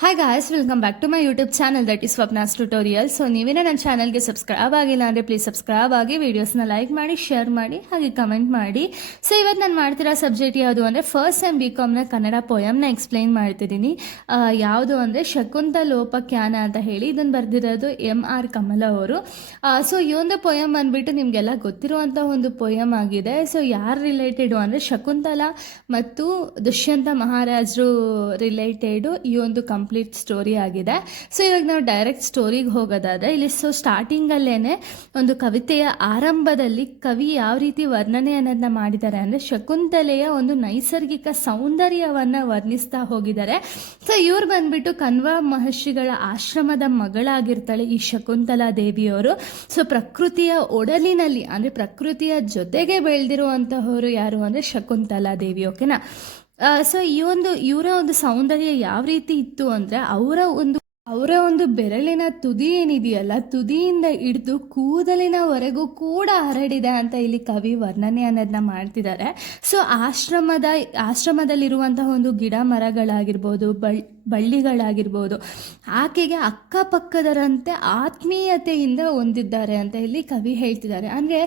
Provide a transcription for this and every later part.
Hi guys, welcome back to my YouTube channel that is Swapna's tutorial. So ನೀವೇನೇ ನನ್ನ ಚಾನಲ್ಗೆ subscribe ಆಗಿಲ್ಲ ಅಂದರೆ ಪ್ಲೀಸ್ ಸಬ್ಸ್ಕ್ರೈಬ್ ಆಗಿ, ವೀಡಿಯೋಸ್ನ ಲೈಕ್ ಮಾಡಿ, ಶೇರ್ ಮಾಡಿ, ಹಾಗೆ ಕಮೆಂಟ್ ಮಾಡಿ. ಸೊ ಇವತ್ತು ನಾನು ಮಾಡ್ತಿರೋ ಸಬ್ಜೆಕ್ಟ್ ಯಾವುದು ಅಂದರೆ ಫಸ್ಟ್ ಸೆಮ್ BComನ ಕನ್ನಡ ಪೋಯಮ್ನ ಎಕ್ಸ್ಪ್ಲೈನ್ ಮಾಡ್ತಿದ್ದೀನಿ. ಯಾವುದು ಅಂದರೆ ಶಕುಂತಲೋಪಾಖ್ಯಾನ ಅಂತ ಹೇಳಿ. ಇದನ್ನು ಬರೆದಿರೋದು MR ಕಮಲ ಅವರು. ಸೊ ಈ ಒಂದು ಪೋಯಮ್ ಬಂದುಬಿಟ್ಟು ನಿಮಗೆಲ್ಲ ಗೊತ್ತಿರುವಂಥ ಒಂದು ಪೋಯಮ್ ಆಗಿದೆ. ಸೊ ಯಾರು ರಿಲೇಟೆಡು ಅಂದರೆ ಶಕುಂತಲ ಮತ್ತು ದುಷ್ಯಂತ ಮಹಾರಾಜರು ರಿಲೇಟೆಡು ಈ ಒಂದು ಕಂಪ್ಲೀಟ್ ಸ್ಟೋರಿ ಆಗಿದೆ. ಸೊ ಇವಾಗ ನಾವು ಡೈರೆಕ್ಟ್ ಸ್ಟೋರಿಗೆ ಹೋಗೋದಾದರೆ ಇಲ್ಲಿ ಸ್ಟಾರ್ಟಿಂಗಲ್ಲೇ ಒಂದು ಕವಿತೆಯ ಆರಂಭದಲ್ಲಿ ಕವಿ ಯಾವ ರೀತಿ ವರ್ಣನೆ ಅನ್ನೋದನ್ನ ಮಾಡಿದ್ದಾರೆ ಅಂದರೆ ಶಕುಂತಲೆಯ ಒಂದು ನೈಸರ್ಗಿಕ ಸೌಂದರ್ಯವನ್ನು ವರ್ಣಿಸ್ತಾ ಹೋಗಿದ್ದಾರೆ. ಸೊ ಇವ್ರು ಬಂದ್ಬಿಟ್ಟು ಕಣ್ವ ಮಹರ್ಷಿಗಳ ಆಶ್ರಮದ ಮಗಳಾಗಿರ್ತಾಳೆ ಈ ಶಕುಂತಲಾ ದೇವಿಯವರು. ಸೊ ಪ್ರಕೃತಿಯ ಒಡಲಿನಲ್ಲಿ ಅಂದರೆ ಪ್ರಕೃತಿಯ ಜೊತೆಗೆ ಬೆಳೆದಿರುವಂತಹವರು ಯಾರು ಅಂದರೆ ಶಕುಂತಲಾ ದೇವಿ. ಓಕೆನಾ. ಸೊ ಇವರ ಒಂದು ಸೌಂದರ್ಯ ಯಾವ ರೀತಿ ಇತ್ತು ಅಂದರೆ ಅವರ ಒಂದು ಬೆರಳಿನ ತುದಿ ಏನಿದೆಯಲ್ಲ, ತುದಿಯಿಂದ ಹಿಡಿದು ಕೂದಲಿನವರೆಗೂ ಕೂಡ ಹರಡಿದೆ ಅಂತ ಇಲ್ಲಿ ಕವಿ ವರ್ಣನೆ ಅನ್ನೋದನ್ನ ಮಾಡ್ತಿದ್ದಾರೆ. ಸೊ ಆಶ್ರಮದಲ್ಲಿರುವಂತಹ ಒಂದು ಗಿಡ ಮರಗಳಾಗಿರ್ಬೋದು, ಬಳ್ಳಿಗಳಾಗಿರ್ಬೋದು, ಆಕೆಗೆ ಅಕ್ಕಪಕ್ಕದರಂತೆ ಆತ್ಮೀಯತೆಯಿಂದ ಹೊಂದಿದ್ದಾರೆ ಅಂತ ಇಲ್ಲಿ ಕವಿ ಹೇಳ್ತಿದ್ದಾರೆ. ಅಂದರೆ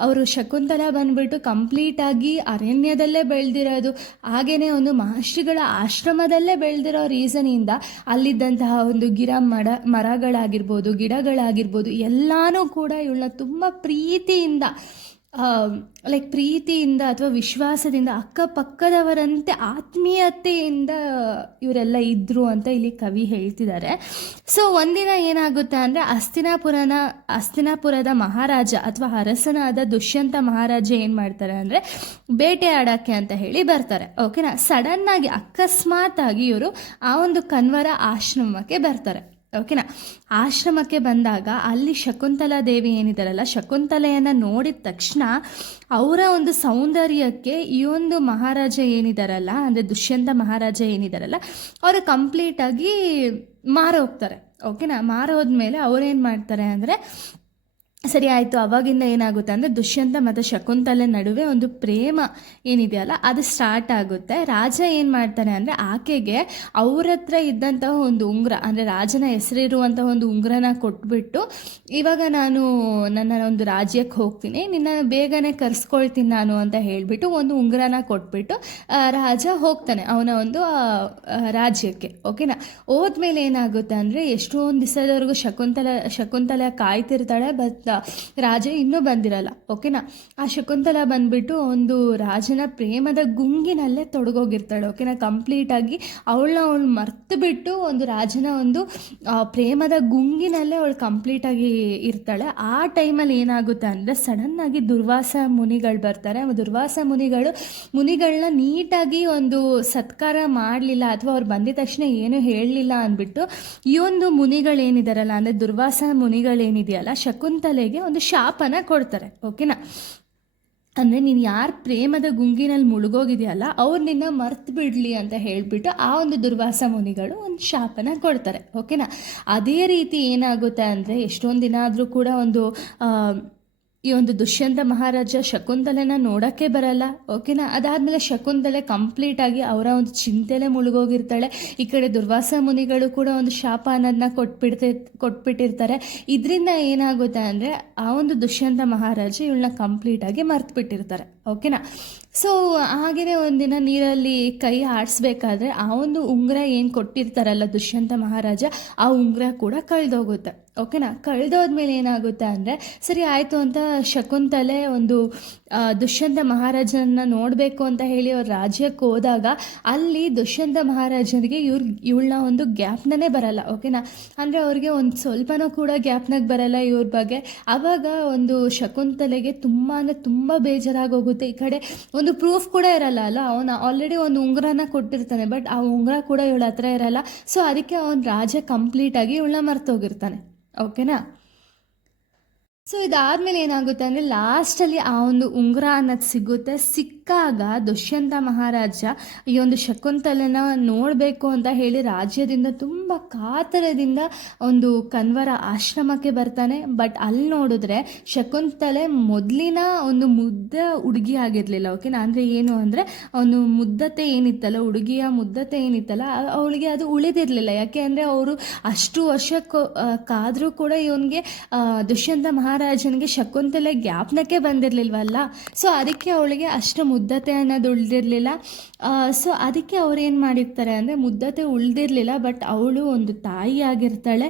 ಅವರು ಶಕುಂತಲ ಬಂದ್ಬಿಟ್ಟು ಕಂಪ್ಲೀಟಾಗಿ ಅರಣ್ಯದಲ್ಲೇ ಬೆಳೆದಿರೋದು, ಹಾಗೆಯೇ ಒಂದು ಮಹರ್ಷಿಗಳ ಆಶ್ರಮದಲ್ಲೇ ಬೆಳೆದಿರೋ ರೀಸನಿಂದ ಅಲ್ಲಿದ್ದಂತಹ ಒಂದು ಮರಗಳಾಗಿರ್ಬೋದು, ಗಿಡಗಳಾಗಿರ್ಬೋದು ಎಲ್ಲನೂ ಕೂಡ ಇವಳನ್ನ ತುಂಬ ಪ್ರೀತಿಯಿಂದ ಅಥವಾ ವಿಶ್ವಾಸದಿಂದ ಅಕ್ಕಪಕ್ಕದವರಂತೆ ಆತ್ಮೀಯತೆಯಿಂದ ಇವರೆಲ್ಲ ಇದ್ದರು ಅಂತ ಇಲ್ಲಿ ಕವಿ ಹೇಳ್ತಿದ್ದಾರೆ. ಸೊ ಒಂದಿನ ಏನಾಗುತ್ತೆ ಅಂದರೆ ಹಸ್ತಿನಾಪುರದ ಮಹಾರಾಜ ಅಥವಾ ಅರಸನಾದ ದುಷ್ಯಂತ ಮಹಾರಾಜ ಏನು ಮಾಡ್ತಾರೆ ಅಂದರೆ ಬೇಟೆ ಆಡೋಕ್ಕೆ ಅಂತ ಹೇಳಿ ಬರ್ತಾರೆ. ಓಕೆನಾ. ಸಡನ್ನಾಗಿ ಅಕಸ್ಮಾತ್ ಆಗಿ ಇವರು ಆ ಒಂದು ಕಣ್ವರ ಆಶ್ರಮಕ್ಕೆ ಬರ್ತಾರೆ. ಓಕೆನಾ. ಆಶ್ರಮಕ್ಕೆ ಬಂದಾಗ ಅಲ್ಲಿ ಶಕುಂತಲಾ ದೇವಿ ಏನಿದಾರಲ್ಲ, ಶಕುಂತಲೆಯನ್ನು ನೋಡಿದ ತಕ್ಷಣ ಅವರ ಒಂದು ಸೌಂದರ್ಯಕ್ಕೆ ಈ ಒಂದು ಮಹಾರಾಜ ಏನಿದಾರಲ್ಲ ಅಂದರೆ ದುಷ್ಯಂತ ಮಹಾರಾಜ ಏನಿದಾರಲ್ಲ ಅವರು ಕಂಪ್ಲೀಟಾಗಿ ಮಾರೋಗ್ತಾರೆ. ಓಕೆನಾ. ಮಾರೋದ್ಮೇಲೆ ಅವರೇನು ಮಾಡ್ತಾರೆ ಅಂದರೆ ಸರಿ ಆಯಿತು, ಅವಾಗಿಂದ ಏನಾಗುತ್ತೆ ಅಂದರೆ ದುಷ್ಯಂತ ಮತ್ತು ಶಕುಂತಲೆ ನಡುವೆ ಒಂದು ಪ್ರೇಮ ಏನಿದೆಯಲ್ಲ ಅದು ಸ್ಟಾರ್ಟ್ ಆಗುತ್ತೆ. ರಾಜ ಏನು ಮಾಡ್ತಾನೆ ಅಂದರೆ ಆಕೆಗೆ ಅವ್ರ ಹತ್ರ ಇದ್ದಂತಹ ಒಂದು ಉಂಗುರ ಅಂದರೆ ರಾಜನ ಹೆಸರಿರುವಂಥ ಒಂದು ಉಂಗುರನ ಕೊಟ್ಬಿಟ್ಟು, ಇವಾಗ ನಾನು ನನ್ನ ಒಂದು ರಾಜ್ಯಕ್ಕೆ ಹೋಗ್ತೀನಿ, ನಿನ್ನ ಬೇಗನೆ ಕರೆಸ್ಕೊಳ್ತೀನಿ ನಾನು ಅಂತ ಹೇಳಿಬಿಟ್ಟು ಒಂದು ಉಂಗುರನ ಕೊಟ್ಬಿಟ್ಟು ರಾಜ ಹೋಗ್ತಾನೆ ಅವನ ಒಂದು ರಾಜ್ಯಕ್ಕೆ. ಓಕೆನಾ. ಹೋದ್ಮೇಲೆ ಏನಾಗುತ್ತೆ ಅಂದರೆ ಎಷ್ಟೊಂದು ದಿವಸದವರೆಗೂ ಶಕುಂತಲ ಕಾಯ್ತಿರ್ತಾಳೆ, ಬಟ್ ರಾಜ ಇನ್ನೂ ಬಂದಿರಲ್ಲ. ಓಕೆನಾ. ಆ ಶಕುಂತಲ ಬಂದ್ಬಿಟ್ಟು ಒಂದು ರಾಜನ ಪ್ರೇಮದ ಗುಂಗಿನಲ್ಲೇ ತೊಡಗೋಗಿರ್ತಾಳೆ. ಓಕೆನಾ. ಕಂಪ್ಲೀಟಾಗಿ ಅವಳು ಮರ್ತು ಬಿಟ್ಟು ಒಂದು ರಾಜನ ಒಂದು ಪ್ರೇಮದ ಗುಂಗಿನಲ್ಲೇ ಅವಳು ಕಂಪ್ಲೀಟಾಗಿ ಇರ್ತಾಳೆ. ಆ ಟೈಮಲ್ಲಿ ಏನಾಗುತ್ತೆ ಅಂದರೆ ಸಡನ್ನಾಗಿ ದುರ್ವಾಸ ಮುನಿಗಳು ಬರ್ತಾರೆ. ದುರ್ವಾಸ ಮುನಿಗಳನ್ನ ನೀಟಾಗಿ ಒಂದು ಸತ್ಕಾರ ಮಾಡಲಿಲ್ಲ ಅಥವಾ ಅವ್ರು ಬಂದಿದ ತಕ್ಷಣ ಏನೂ ಹೇಳಲಿಲ್ಲ ಅಂದ್ಬಿಟ್ಟು ಈ ಒಂದು ಮುನಿಗಳೇನಿದಾರಲ್ಲ ಅಂದರೆ ದುರ್ವಾಸ ಮುನಿಗಳೇನಿದೆಯಲ್ಲ ಶಕುಂತಲೆಗೆ ಒಂದು ಶಾಪನ ಕೊಡ್ತಾರೆ. ಓಕೆನಾ. ಅಂದರೆ ನೀನು ಯಾರು ಪ್ರೇಮದ ಗುಂಗಿನಲ್ಲಿ ಮುಳುಗೋಗಿದೆಯಲ್ಲ ಅವ್ರು ನಿನ್ನ ಮರ್ತು ಬಿಡಲಿ ಅಂತ ಹೇಳಿಬಿಟ್ಟು ಆ ಒಂದು ದುರ್ವಾಸ ಮುನಿಗಳು ಒಂದು ಶಾಪನ ಕೊಡ್ತಾರೆ. ಓಕೆನಾ. ಅದೇ ರೀತಿ ಏನಾಗುತ್ತೆ ಅಂದರೆ ಎಷ್ಟೊಂದು ದಿನ ಆದರೂ ಕೂಡ ಈ ಒಂದು ದುಷ್ಯಂತ ಮಹಾರಾಜ ಶಕುಂತಲೆನ ನೋಡೋಕ್ಕೆ ಬರಲ್ಲ. ಓಕೆನಾ. ಅದಾದಮೇಲೆ ಶಕುಂತಲೆ ಕಂಪ್ಲೀಟಾಗಿ ಅವರ ಒಂದು ಚಿಂತೆಲೆ ಮುಳುಗೋಗಿರ್ತಾಳೆ. ಈ ಕಡೆ ದುರ್ವಾಸ ಮುನಿಗಳು ಕೂಡ ಒಂದು ಶಾಪ ಅನ್ನೋದನ್ನ ಕೊಟ್ಬಿಟ್ಟಿರ್ತಾರೆ. ಇದರಿಂದ ಏನಾಗುತ್ತೆ ಅಂದರೆ ಆ ಒಂದು ದುಷ್ಯಂತ ಮಹಾರಾಜ ಇವಳನ್ನ ಕಂಪ್ಲೀಟಾಗಿ ಮರ್ತ್ಬಿಟ್ಟಿರ್ತಾರೆ. ಓಕೆನಾ. ಸೊ ಹಾಗೆಯೇ ಒಂದಿನ ನೀರಲ್ಲಿ ಕೈ ಆಡಿಸ್ಬೇಕಾದ್ರೆ ಆ ಒಂದು ಉಂಗುರ ಏನು ಕೊಟ್ಟಿರ್ತಾರಲ್ಲ ದುಷ್ಯಂತ ಮಹಾರಾಜ, ಆ ಉಂಗುರ ಕೂಡ ಕಳೆದೋಗುತ್ತೆ. ಓಕೆನಾ. ಕಳೆದೋದ್ಮೇಲೆ ಏನಾಗುತ್ತೆ ಅಂದರೆ ಸರಿ ಆಯಿತು ಅಂತ ಶಕುಂತಲೆ ಒಂದು ದುಷ್ಯಂತ ಮಹಾರಾಜನ ನೋಡಬೇಕು ಅಂತ ಹೇಳಿ ಅವ್ರ ರಾಜ್ಯಕ್ಕೆ ಹೋದಾಗ ಅಲ್ಲಿ ದುಷ್ಯಂತ ಮಹಾರಾಜನಿಗೆ ಇವಳನ್ನ ಒಂದು ಜ್ಞಾಪನನೇ ಬರಲ್ಲ. ಓಕೆನಾ. ಅಂದರೆ ಅವ್ರಿಗೆ ಒಂದು ಸ್ವಲ್ಪನೂ ಕೂಡ ಜ್ಞಾಪನಕ್ಕೆ ಬರಲ್ಲ ಇವ್ರ ಬಗ್ಗೆ. ಆವಾಗ ಒಂದು ಶಕುಂತಲೆಗೆ ತುಂಬ ಬೇಜಾರಾಗೋಗುತ್ತೆ. ಈ ಕಡೆ ಒಂದು ಪ್ರೂಫ್ ಕೂಡ ಇರಲ್ಲ ಅಲ್ಲ, ಅವನು ಆಲ್ರೆಡಿ ಒಂದು ಉಂಗುರನ ಕೊಟ್ಟಿರ್ತಾನೆ, ಬಟ್ ಆ ಉಂಗುರ ಕೂಡ ಇವಳ ಹತ್ರ ಇರಲ್ಲ. ಸೊ ಅದಕ್ಕೆ ಅವನ ರಾಜ ಕಂಪ್ಲೀಟಾಗಿ ಇವಳನ್ನ ಮರ್ತೋಗಿರ್ತಾನೆ. ಓಕೆನಾ. ಸೊ ಇದಾದಮೇಲೆ ಏನಾಗುತ್ತೆ ಅಂದರೆ ಲಾಸ್ಟಲ್ಲಿ ಆ ಒಂದು ಉಂಗುರ ಅನ್ನೋದು ಸಿಗುತ್ತೆ. ಸಿಕ್ಕಾಗ ದುಷ್ಯಂತ ಮಹಾರಾಜ ಈ ಒಂದು ಶಕುಂತಲೆನ ನೋಡಬೇಕು ಅಂತ ಹೇಳಿ ರಾಜ್ಯದಿಂದ ತುಂಬ ಕಾತರದಿಂದ ಒಂದು ಕಣ್ವರ ಆಶ್ರಮಕ್ಕೆ ಬರ್ತಾನೆ. ಬಟ್ ಅಲ್ಲಿ ನೋಡಿದ್ರೆ ಶಕುಂತಲೆ ಮೊದಲಿನ ಒಂದು ಮುದ್ದ ಹುಡುಗಿ ಆಗಿರಲಿಲ್ಲ. ಓಕೆನಾ, ಅಂದರೆ ಏನು ಅಂದರೆ ಒಂದು ಮುದ್ದತೆ ಏನಿತ್ತಲ್ಲ, ಹುಡುಗಿಯ ಮುದ್ದತೆ ಏನಿತ್ತಲ್ಲ ಅವಳಿಗೆ ಅದು ಉಳಿದಿರಲಿಲ್ಲ. ಯಾಕೆ ಅಂದರೆ ಅವರು ಅಷ್ಟು ವರ್ಷಕ್ಕೆ ಕಾದರೂ ಕೂಡ ಇವನಿಗೆ ದುಷ್ಯಂತ ಮಹಾರಾಜನಿಗೆ ಶಕುಂತಲೆ ಜ್ಞಾಪನಕ್ಕೆ ಬಂದಿರಲಿಲ್ವಲ್ಲ. ಸೊ ಅದಕ್ಕೆ ಅವಳಿಗೆ ಅಷ್ಟು ಮುದ್ದತೆ ಅನ್ನೋದು ಉಳಿದಿರಲಿಲ್ಲ. ಸೊ ಅದಕ್ಕೆ ಅವ್ರು ಏನು ಮಾಡಿರ್ತಾರೆ ಅಂದರೆ ಮುದ್ದತೆ ಉಳಿದಿರಲಿಲ್ಲ, ಬಟ್ ಅವಳು ಒಂದು ತಾಯಿಯಾಗಿರ್ತಾಳೆ.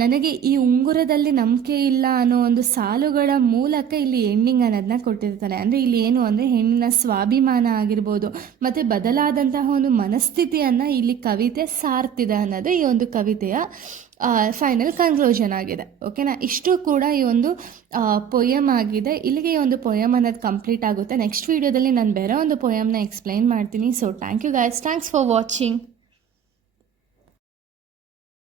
ನನಗೆ ಈ ಉಂಗುರದಲ್ಲಿ ನಂಬಿಕೆ ಇಲ್ಲ ಅನ್ನೋ ಒಂದು ಸಾಲುಗಳ ಮೂಲಕ ಇಲ್ಲಿ ಎಂಡಿಂಗ್ ಅನ್ನೋದನ್ನ ಕೊಟ್ಟಿರ್ತಾನೆ. ಅಂದರೆ ಇಲ್ಲಿ ಏನು ಅಂದರೆ ಹೆಣ್ಣಿನ ಸ್ವಾಭಿಮಾನ ಆಗಿರ್ಬೋದು ಮತ್ತು ಬದಲಾದಂತಹ ಒಂದು ಮನಸ್ಥಿತಿಯನ್ನು ಇಲ್ಲಿ ಕವಿತೆ ಸಾರ್ತಿದೆ ಅನ್ನೋದು ಈ ಒಂದು ಕವಿತೆಯ ಫೈನಲ್ ಕನ್ಕ್ಲೂಷನ್ ಆಗಿದೆ. ಓಕೆನಾ, ಇಷ್ಟು ಕೂಡ ಈ ಒಂದು ಪೊಯಮ್ ಆಗಿದೆ. ಇಲ್ಲಿಗೆ ಈ ಒಂದು ಪೊಯಮ್ ಅನ್ನೋದು ಕಂಪ್ಲೀಟ್ ಆಗುತ್ತೆ. ನೆಕ್ಸ್ಟ್ ವೀಡಿಯೋದಲ್ಲಿ ನಾನು ಬೇರೆ ಒಂದು ಪೊಯಮ್ನ ಎಕ್ಸ್ಪ್ಲೈನ್ ಮಾಡ್ತೀನಿ. So thank you guys, thanks for watching.